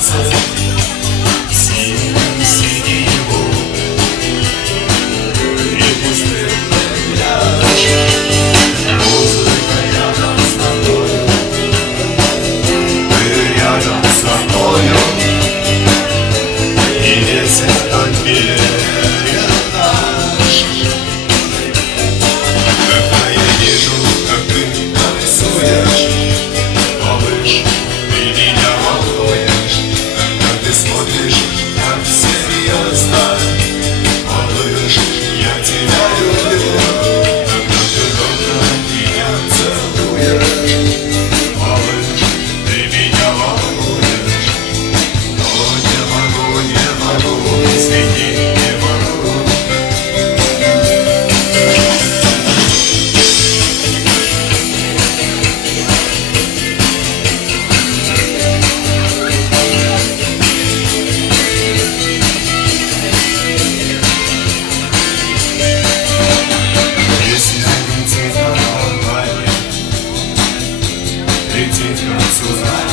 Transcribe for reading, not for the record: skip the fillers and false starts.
сердце синего и пустынный пляж. Музыка рядом с тобою, ты рядом со мною, и весь этот мир наш. Когда я вижу, как ты танцуешь, малыш, ты меня волнуешь. Когда ты смотришь так серьезно, малыш, я тебя люблю. Когда ты долго меня целуешь, малыш, ты меня волнуешь. Но не могу, извини, не могу. Если летит на Гавайи, летит к концу.